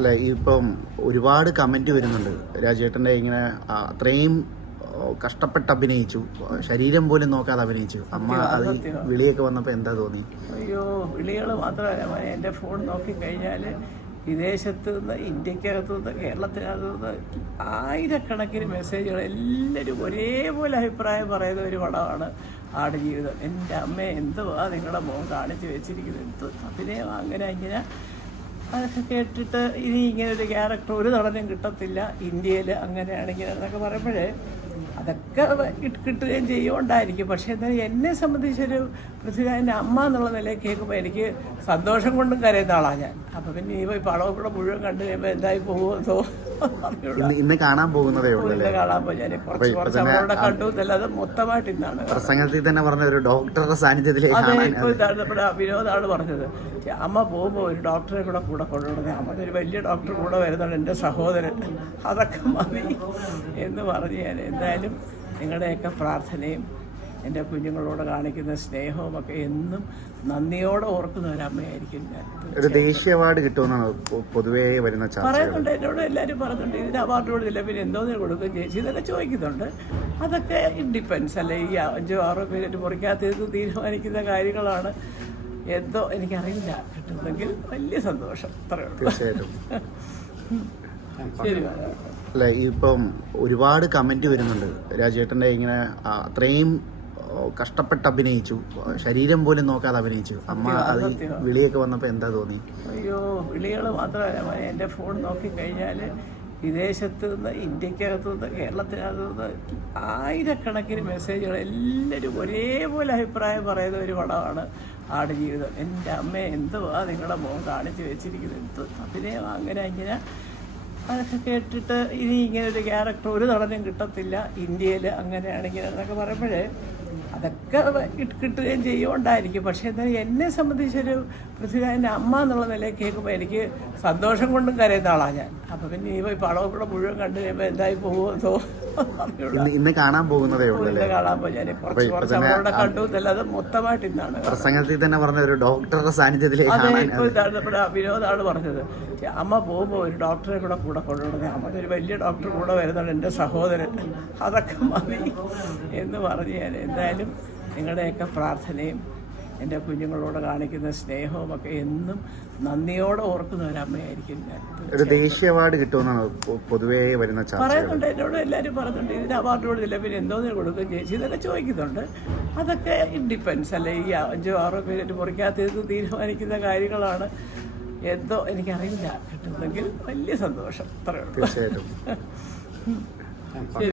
അല്ല ഇപ്പം ഒരുപാട് കമൻറ്റ് വരുന്നുണ്ട് രാജേട്ടൻ്റെ ഇങ്ങനെ അത്രയും കഷ്ടപ്പെട്ട് അഭിനയിച്ചു, ശരീരം പോലും നോക്കാതെ അഭിനയിച്ചു. അമ്മ അത് വിളിയൊക്കെ വന്നപ്പോൾ എന്താ തോന്നി? അയ്യോ, വിളികൾ മാത്രമല്ല, എൻ്റെ ഫോൺ നോക്കിക്കഴിഞ്ഞാൽ വിദേശത്ത് നിന്ന്, ഇന്ത്യക്കകത്തു നിന്ന്, കേരളത്തിനകത്തു നിന്ന് ആയിരക്കണക്കിന് മെസ്സേജുകൾ എല്ലാവരും ഒരേപോലെ അഭിപ്രായം പറയുന്ന ഒരു പടമാണ് ആടുജീവിതം. എൻ്റെ അമ്മ എന്തുവാ നിങ്ങളുടെ മോൻ കാണിച്ചു വെച്ചിരിക്കുന്നത്, എന്ത് അഭിനയം, അങ്ങനെ ഇങ്ങനെ അതൊക്കെ കേട്ടിട്ട് ഇനി ഇങ്ങനെ ഒരു ക്യാരക്ടർ ഒരു നടനും കിട്ടത്തില്ല ഇന്ത്യയിൽ, അങ്ങനെയാണെങ്കിൽ എന്നൊക്കെ പറയുമ്പോഴേ അതൊക്കെ കിട്ടുകയും ചെയ്യുകൊണ്ടായിരിക്കും. പക്ഷേ എന്നാലും എന്നെ സംബന്ധിച്ചൊരു പൃഥ്വിരാജിൻ്റെ അമ്മ എന്നുള്ള നിലയിൽ കേൾക്കുമ്പോൾ എനിക്ക് സന്തോഷം കൊണ്ടും കരയുന്ന ആളാണ് ഞാൻ. അപ്പം പിന്നെ ഈ പടവും കൂടെ മുഴുവൻ കണ്ടു കഴിയുമ്പോൾ എന്തായി പോകുമെന്നോ ഇന്ന് കാണാൻ പോകുന്നതേ ഉള്ളൂ. ഇന്ന് കാണാൻ പോയി. ഞാൻ കുറച്ച് അവരോടെ കണ്ടു എന്നല്ലാതെ മൊത്തമായിട്ട് ഇന്നാണ് പ്രസംഗത്തിൽ തന്നെ പറഞ്ഞ ഒരു ഡോക്ടറുടെ സാന്നിധ്യത്തിലേക്ക്. അതെ, ഇപ്പോൾ ഇതാണ് നമ്മുടെ വിനോദാണ് പറഞ്ഞത്, അമ്മ പോകുമ്പോൾ ഒരു ഡോക്ടറെ കൂടെ കൊണ്ടുവിടുന്നത്, അമ്മതൊരു വലിയ ഡോക്ടർ കൂടെ വരുന്നുണ്ട്, എൻ്റെ സഹോദരൻ, അതൊക്കെ മതി എന്ന് പറഞ്ഞ് ഞാൻ എന്തായാലും നിങ്ങളുടെയൊക്കെ പ്രാർത്ഥനയും എൻ്റെ കുഞ്ഞുങ്ങളോട് കാണിക്കുന്ന സ്നേഹവും ഒക്കെ എന്നും നന്ദിയോടെ ഓർക്കുന്ന ഒരമ്മയായിരിക്കും ഞാൻ. ഒരു ദേശീയ അവാർഡ് കിട്ടുമെന്നാണ് പൊതുവേ വരുന്ന പറയുന്നുണ്ട്, എന്നോട് എല്ലാവരും പറഞ്ഞിട്ടുണ്ട്, ഇതിന് അവാർഡ് കൊടുത്തില്ല പിന്നെ എന്തോന്നിന് കൊടുക്കും ചേച്ചി എന്നൊക്കെ ചോദിക്കുന്നുണ്ട്. അതൊക്കെ ഡിപ്പെൻസ് അല്ലേ, ഈ 5-6 പേര് മുറിക്കാത്തത് തീരുമാനിക്കുന്ന കാര്യങ്ങളാണ്. എന്തോ എനിക്കറിയില്ല, കിട്ടുന്നെങ്കിൽ വലിയ സന്തോഷം, അത്രയേ ഉള്ളൂ. ശരി. അല്ല ഇപ്പം ഒരുപാട് കമൻറ്റ് വരുന്നുണ്ട് രാജേട്ടൻ്റെ ഇങ്ങനെ അത്രയും കഷ്ടപ്പെട്ട് അഭിനയിച്ചു, ശരീരം പോലും നോക്കാതെ അഭിനയിച്ചു. അമ്മ അത് വിളിയൊക്കെ വന്നപ്പോൾ എന്താ തോന്നി? അയ്യോ, വിളികൾ മാത്രമല്ല, എൻ്റെ ഫോൺ നോക്കിക്കഴിഞ്ഞാൽ വിദേശത്ത് നിന്ന്, ഇന്ത്യക്കകത്തു നിന്ന്, കേരളത്തിനകത്തു നിന്ന് ആയിരക്കണക്കിന് മെസ്സേജുകൾ എല്ലാവരും ഒരേപോലെ അഭിപ്രായം പറയുന്ന ഒരു പടമാണ് ആടുജീവിതം. എൻ്റെ അമ്മ എന്തുവാ നിങ്ങളുടെ മോൻ കാണിച്ചു വെച്ചിരിക്കുന്നത്, എന്ത് അഭിനയം, അങ്ങനെ ഇങ്ങനെ അതൊക്കെ കേട്ടിട്ട് ഇനി ഇങ്ങനെ ഒരു ക്യാരക്ടർ ഒരു നടനും കിട്ടത്തില്ല ഇന്ത്യയിൽ, അങ്ങനെയാണെങ്കിൽ എന്നൊക്കെ പറയുമ്പോഴേ അതൊക്കെ കിട്ടുകയും ചെയ്യുകൊണ്ടായിരിക്കും. പക്ഷേ എന്നാലും എന്നെ സംബന്ധിച്ചൊരു പൃഥ്വിരാജിൻ്റെ അമ്മ എന്നുള്ള നിലയിൽ കേൾക്കുമ്പോൾ എനിക്ക് സന്തോഷം കൊണ്ടും കരയുന്ന ആളാണ് ഞാൻ. അപ്പം പിന്നെ ഈ പടവും കൂടെ മുഴുവൻ കണ്ടു കഴിയുമ്പോൾ എന്തായി പോകുമെന്നോ ഇന്ന് കാണാൻ പോകുന്നതേ ഉള്ളൂ. ഇന്ന് കാണാൻ പോയി. ഞാൻ കുറച്ച് അവരോടെ കണ്ടു എന്നല്ലാതെ മൊത്തമായിട്ട് ഇന്നാണ്. പ്രസംഗത്തിൽ തന്നെ പറഞ്ഞ ഒരു ഡോക്ടറുടെ സാന്നിധ്യത്തിലേക്ക്. അതെ, ഇപ്പോൾ ഇതാണ് നമ്മുടെ വിനോദാണ് പറഞ്ഞത്, അമ്മ പോകുമ്പോൾ ഒരു ഡോക്ടറെ കൂടെ കൊണ്ടുവിടുന്നത്, അമ്മതൊരു വലിയ ഡോക്ടർ കൂടെ വരുന്നുണ്ട്, എൻ്റെ സഹോദരൻ, അതൊക്കെ മതി എന്ന് പറഞ്ഞ് ഞാൻ എന്തായാലും നിങ്ങളുടെയൊക്കെ പ്രാർത്ഥനയും എൻ്റെ കുഞ്ഞുങ്ങളോട് കാണിക്കുന്ന സ്നേഹവും ഒക്കെ എന്നും നന്ദിയോടെ ഓർക്കുന്ന ഒരമ്മയായിരിക്കും ഞാൻ. ഒരു ദേശീയ അവാർഡ് കിട്ടുമെന്നാണ് പൊതുവേ വരുന്ന പറയുന്നുണ്ട്, എന്നോട് എല്ലാവരും പറഞ്ഞിട്ടുണ്ട്, ഇതിന് അവാർഡ് കൊടുത്തില്ല പിന്നെ എന്തോന്നിന് കൊടുക്കും ചേച്ചി എന്നൊക്കെ ചോദിക്കുന്നുണ്ട്. അതൊക്കെ ഡിപ്പെൻസ് അല്ലേ, ഈ 5-6 പേര് മുറിക്കാത്തത് തീരുമാനിക്കുന്ന കാര്യങ്ങളാണ്. എന്തോ എനിക്കറിയില്ല, കിട്ടുന്നെങ്കിൽ വലിയ സന്തോഷം, അത്രയേ ഉള്ളൂ. തീർച്ചയായിട്ടും. ശരി.